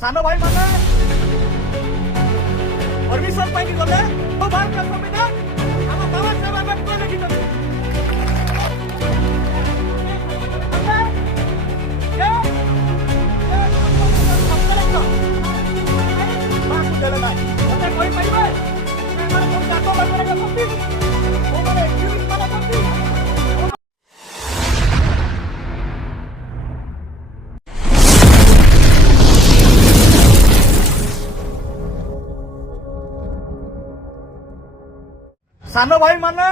सान भाई माने परमिशन पाई गले तो भारत का संविधान हम बाबा साहेब अम्बेडकर लिखित सान भाई माने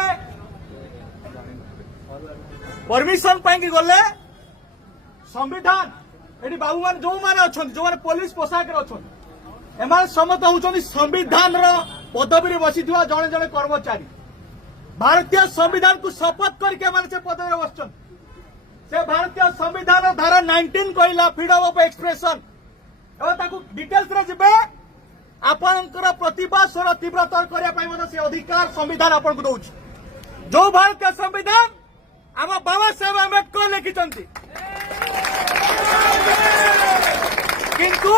परमिशन पाई गले संविधान ये बाबू मान जो मैंने अच्छा जो मैंने पुलिस पोशाक अच्छा एम समस्त होती संविधान पदवी बसी जड़े जड़े कर्मचारी भारतीय संविधान को शपथ करके पदवी बस से भारतीय संविधान धारा 19 कहला फ्रीडम ऑफ एक्सप्रेशन एवं डिटेल्स रे जिबे आपनकर प्रतिभा स्वर तीव्रतर करने से अधिकार संविधान आपको दौर जो भारतीय संविधान आम बाबा साहेब अम्बेडकर लिखिं किंतु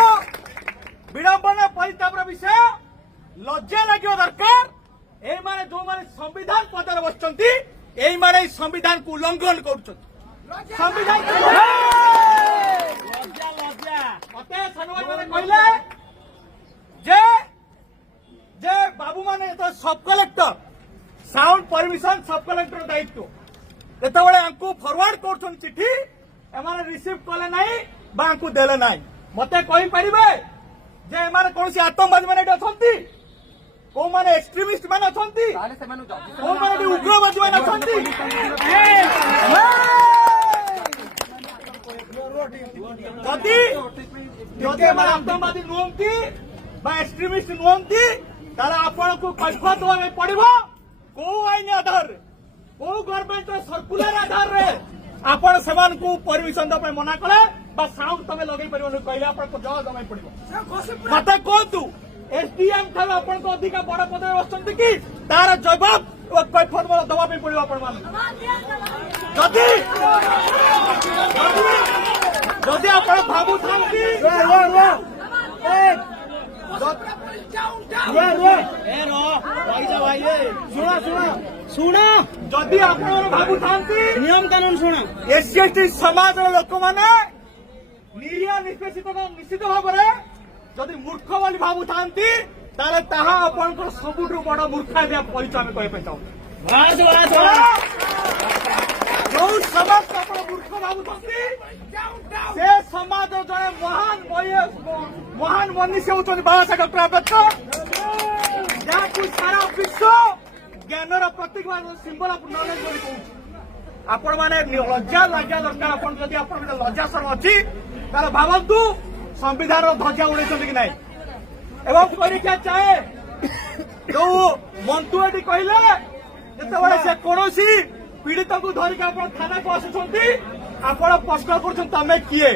विडंबना परितापर विषय लज्जा लगे दरकार ये माने जो माने संविधान पदर बसचंती यही माने संविधान को उल्लंघन कर संविधान मते सनवाई माने कहले जे जे बाबू माने तो सब कलेक्टर साउंड परमिशन सब कलेक्टर दायित्व जेतबेले आंकु फॉरवर्ड करछन चिठी एमाने रिसीव कले नाही बा आंकु देले नाही मते कहि परिबे जे एमाने कोनसी आतंकवादी माने अछंती को माने एक्सट्रीमिस्ट माने अछंती को माने उग्रवादी माने अछंती जदि जदि माने आतंकवादी नुहंती बा एक्सट्रीमिस्ट नुहंती ताला आपण को कैफत होवे पड़िबो को आईन आधार को गवर्नमेंट सर्कुलर आधार रे आपण समान को परमिशन दे मना कले बा साउंड तमे लगै परिबो कहले आपण को जवाब दमै पड़िबो मते कोतु एसडीएम थारे आपण को अधिक बड़ पद रे बसचंती कि तार जवाब कैफत दवा पे पड़िबो आपण मान जदि जदि आपण भाबु थांती शुण जदि आप भावु था नियम कानून शुण एससी एसटी समाज लोक मैंने निरीह निश्चित भाव में जदि मूर्ख बोली भावु था सबुठ बड़ मूर्खा दिया परिचय आम कह चाहूँ जो समाज आप मूर्ख भावुं से समाज जड़े महान मनीषी होती बाबा साहेब डॉक्टर आम्बेडकर जहाँ सारा विश्व ज्ञानर प्रतीक सिंबल ऑफ नॉलेज बोली कहूँ आपण मैंने लज्जा लज्जा दरकार आप लज्जा सर अच्छी तार भावतु संविधान ध्वजा उड़े कि ना एवं परीक्षा चाहे जो मंतु ये कहले जिते से कौन पीड़ित को धरिक थाना को आसुंच आप प्रश्न कर किए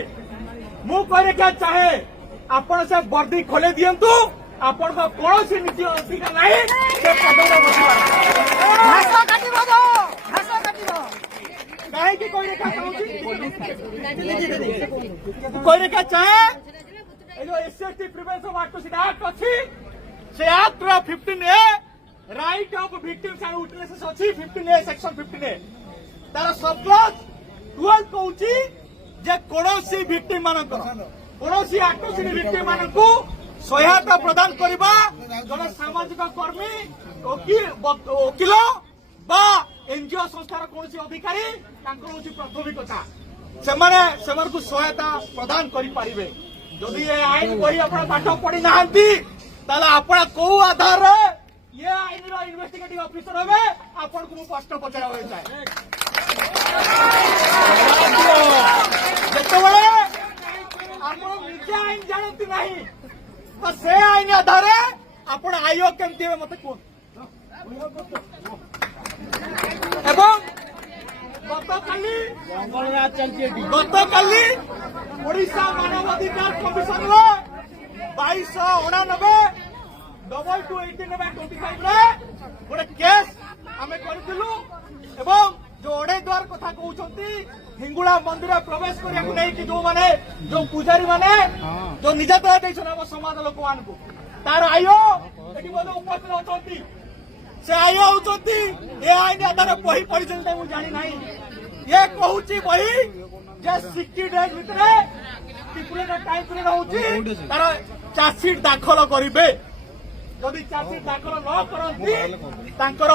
मु परीक्षा चाहे आपण से वर्दी खोले दिंतु आपण कौन नीति अधिकार ना कहीं कह चाहे जो एससी प्रिवेंशन एक्ट अच्छी से act 15A right of victims and witnesses अच्छी 15A सेक्शन 15A तार सब क्लॉज 12 कहूँ जे कौन विक्टिम मान कौन आक्रोशित विक्टिम मान सहायता प्रदान करने जन सामाजिक कर्मी वकिल बा एनजीओ संस्थार कौन अधिकारी प्राथमिकता से सहायता प्रदान करें जदि ये आईन बही आप पाठ पढ़ी ना आप कौ आधार ये आईन इन्वेस्टिगेटिव ऑफिसर हे आपन को प्रश्न पचार चाहे जिते आप निजे आईन जानती ना तो से आईन आधार आप आयोग केमती हे मत कह गतकाली ओडिशा मानवाधिकार कमिशन 2289 2289/25 गोटे केस आम करूँ जो ओडे द्वार कथा कहउछंती हिंगुला मंदिर प्रवेश करिया को नहीं कि जो माने जो पुजारी माने जो निजातरा दैछन हम समाज लोक मानकु तार आयो एटी मधे उपस्थित होचंती से आयो होचंती ए आईन आधार बही पढिछन मु जानि नाही ये कहउची बही जे 60 डेज भितरे टिपुलेटा टाइम पिरियड होउची तार चार्जशीट दाखल करिवे जदि चार्जशीट दाखल न करंती तांकर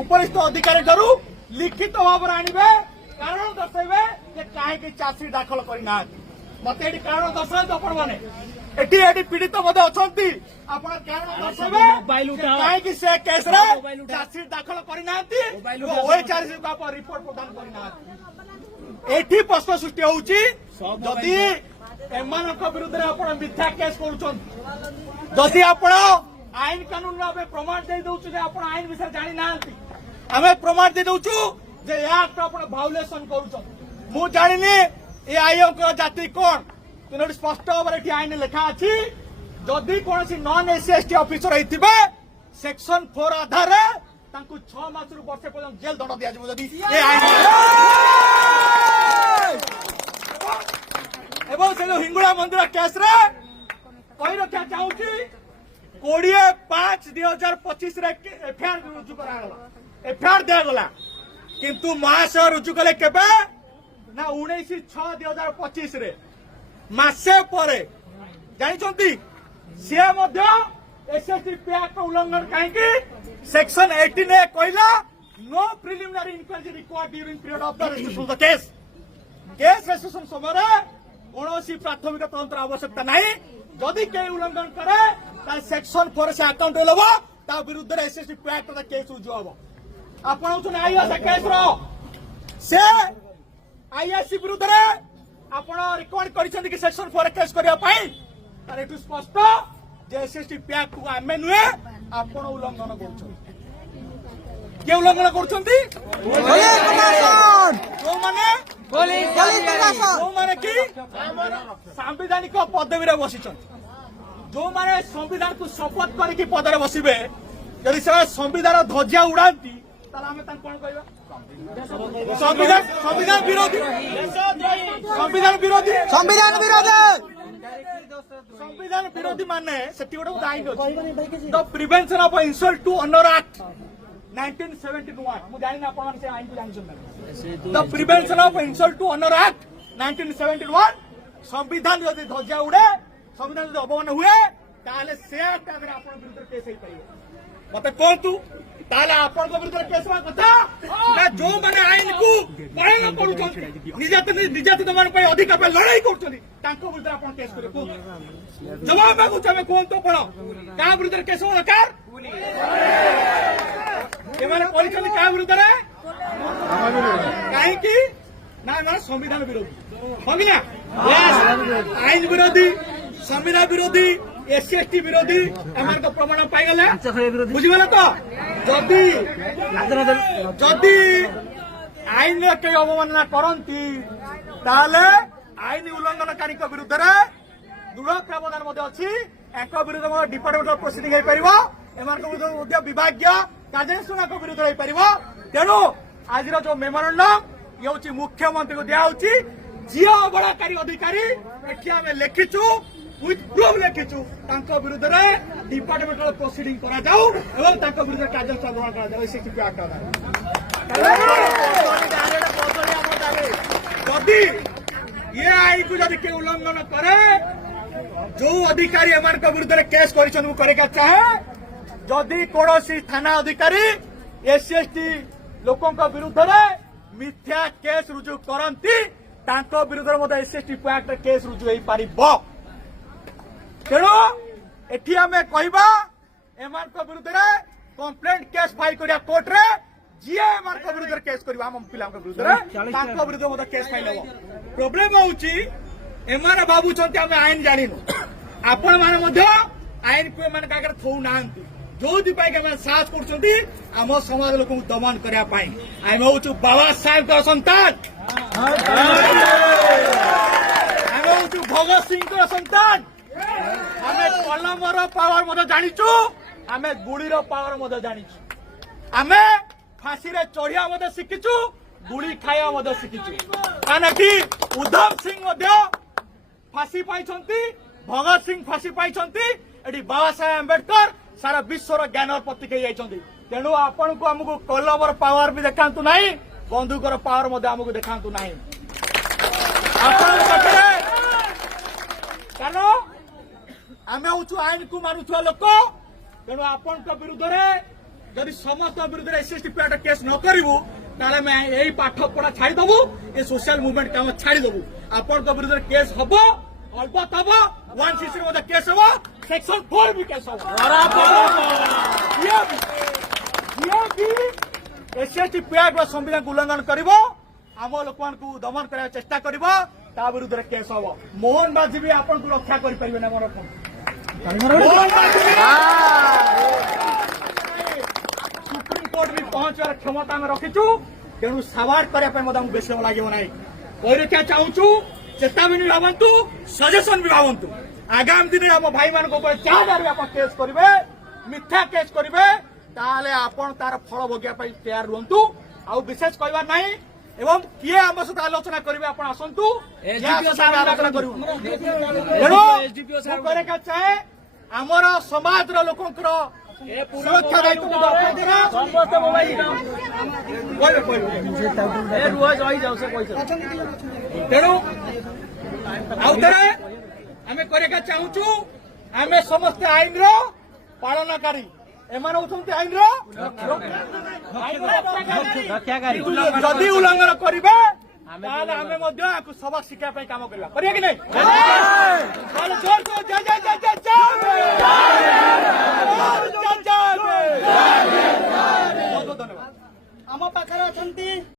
उपरिस्थ अधिकारी ठारू लिखित भाव आनिबे कारण दर्शाइबे जे काहे चार्जशीट दाखल करना मत ये कारण दर्शाइबे आपण माने एटी पीड़ित मध्य अछंती आपण कारण दर्शाइबे काहे से केस रे चार्जशीट दाखल करनांती ओए चार्जशीट का रिपोर्ट प्रदान करना एटी प्रश्न सृष्टि होउची जदि एमानक विरुद्ध रे आपण मिथ्या केस करूछन जदि आपण आईन कानून रे प्रमाण दे दउछु जे आपण आईन विषय जानि नांती आमे प्रमाण दे दउछु जे एक्ट आपण भायोलेशन करूछन मु जानिनी ए आईओ को जाति कोन तिनोटी स्पष्ट भाव एठी आईन लिखा अछि जदि कोनसी नॉन एससी एसटी ऑफिसर हेतिबे सेक्शन 4 आधार रे तांकु 6 मास रु वर्ष पर्यंत जेल दंड दिया जबो जदि ए आईन एवं से हिंगुला मंदिर केस रे कहि रखा चाहूची 20/5/2025 रे एफआईआर रुजु करागला एफआईआर दियागला किंतु महाशय रुजु कले केबे ना 19/6/2025 रे मासे परे जानिचंती से मध्य एसएसटी एक्ट उल्लंघन काहेकि सेक्शन 18 ए कहला no preliminary inquiry required during period of the registration of the case registration समय कौन प्राथमिक तदंतर आवश्यकता नहीं जदि कई उल्लंघन करे तार सेक्शन 4 से अकाउंट लब ता विरुद्ध एसएसटी एक्ट केस रुजु हम आपण आईएस केस रो से आईएससी विरुद्ध रे आपण रिकमेंड करिसेंती कि सेक्शन 4 केस करिया पई तार एटु स्पष्ट जे एसएसटी एक्ट को आमे नुए आपण उल्लंघन करछन के उल्लंघन करछंती जो माने जो माने कि सांविधानिक पदवी रे बसिछन जो माने संविधान को शपथ करके पद रे बसिबे यदि से संविधान ध्वजा उड़ाती ताला हमें तान कोन कहबा संविधान विरोधी संविधान विरोधी माने सेठी गोटे आईन अछि the prevention of insult to honour act 1971 मु जानि ना आपण से आईन को जानि the prevention of insult to honour act 1971 संविधान यदि ध्वजा उड़े संविधान यदि अवमान हुए ताले से एक्ट अगर आपण विरुद्ध केस हे परियो मते कोंतु ताले आपण को विरुद्ध केस वा कथा ना जो माने आईन को पालन करूछन निजात दमन पे अधिकार पे लड़ाई करछन तांको विरुद्ध आपण केस करे को जवाब मागु छमे कोंतो पण का विरुद्ध केस हो दरकार एमाने परिचय का विरुद्ध रे काहे कि ना संविधान विरोधी होगी ना आईन विरोधी संविधान विरोधी एससी विरोधी एमान को प्रमाण पाई गले बुझिगला तो जदि आईन रे के अवमानना करंती ताले आईन उल्लंघनकारी को विरुद्ध रे दृढ़ प्रावधान मध्ये अछि एक विरुद्ध डिपार्टमेंटल प्रोसीडिंग हे परिबो एमान को विरुद्ध विभागीय कार्यानुष्ठान को विरुद्ध हे परिबो तेनु आज जो मेमोरेंडम ये हूँ मुख्यमंत्री को दिया जी अवहेलाकारी अधिकारी एठी आमे लिखिचु विथ प्रूफ लिखिचु तांको विरुद्ध रे डिपार्टमेंटल प्रोसीडिंग करा जाऊ एवं तांको विरुद्ध कार्यानुष्ठान ग्रहण करा जाऊ एसएसटी एक्ट जदि ये आई को जदि के उल्लंघन करे जो अधिकारी एमान को विरुद्ध रे केस करिसन करेगा चाहे जदि कोनोसी थाना अधिकारी एसएसटी लोकों का विरुद्ध रे मिथ्या केस रुजु करंती तांको विरुद्ध मध्ये एसएसटी एक्ट केस रुजु होई पारिबो तेणु एठी आमे कहबा एमान को विरुद्ध रे कंप्लेंट केस फाइल करिया कोर्ट रे जीए एमान को विरुद्ध केस करबा हम पिला को विरुद्ध रे तांको विरुद्ध मध्ये केस फाइल हो प्रॉब्लम होउची एमान बाबू छंती आमे आईन जानिनु आपण माने मध्ये आईन को एमान कागर थौ नांती जो साहस कर समाज लोक दमन करने आम हूँ बाबा साहेब का संतान आम हूँ भगत सिंह संतान आम कलमर पावर जाचु आम गुड़ीर पावर जाचु आम फांसी चढ़िया शिखिचु गुड़ी खाया शिखिचु कारण कि उधम सिंह फांसी पाई भगत सिंह फांसी पाई एटी बाबा साहेब अम्बेडकर सारा विश्वर ज्ञान प्रतीक होती तेणु आपण को आमको कलमर पावर भी देखातु ना बंदूकर पावर आमको देखातु ना कारण आम हूँ आईन को मानुवा लोक तेणु आपण विरुद्ध जदि समस्त विरुद्ध एसएसटी पैट केस न करूँ ताले यही पाठ पढ़ा छाड़ीदेबू ये सोशल मुवमेंट काम छाड़ीदेबू आपण विरुद्ध केस हम अलबत हम 160 केस हम सेक्शन 4 भी केस हम एसएसटी पैट संविधान को उल्लंघन कर आम लोक दमन करने चेष्टा कर विरुद्ध केस हम मोहन बाजी भी आपन को रक्षा करें ना मन सुप्रीम कोर्ट भी पहुंचार क्षमता आम रखीचु तेणु सवार करने बेस लगे ना कही रखा चाहूँ चेतावनी भी भावतु सजेसन भी भावतु आगामी दिन आम भाई मान जहाँ केस करेंगे मिथ्या केस करेंगे ताले आपण तार फल भोगिया तैयार रुहतु आउ विशेष कहबार ना एवं किए आम सहित आलोचना करेंगे आप आसतु आलोचना करूँ चाहे आमर समाज लोक सुरक्षा दायित्व तेणु आम करने चाहूँ आम समस्त आईन पालनकारी एमान होती आईन जदि उल्लंघन करेंगे सबक शिक्षा काम करिए कि नहीं जोर से जय जय जय जय जय बहुत धन्यवाद आम पाखे अच्छा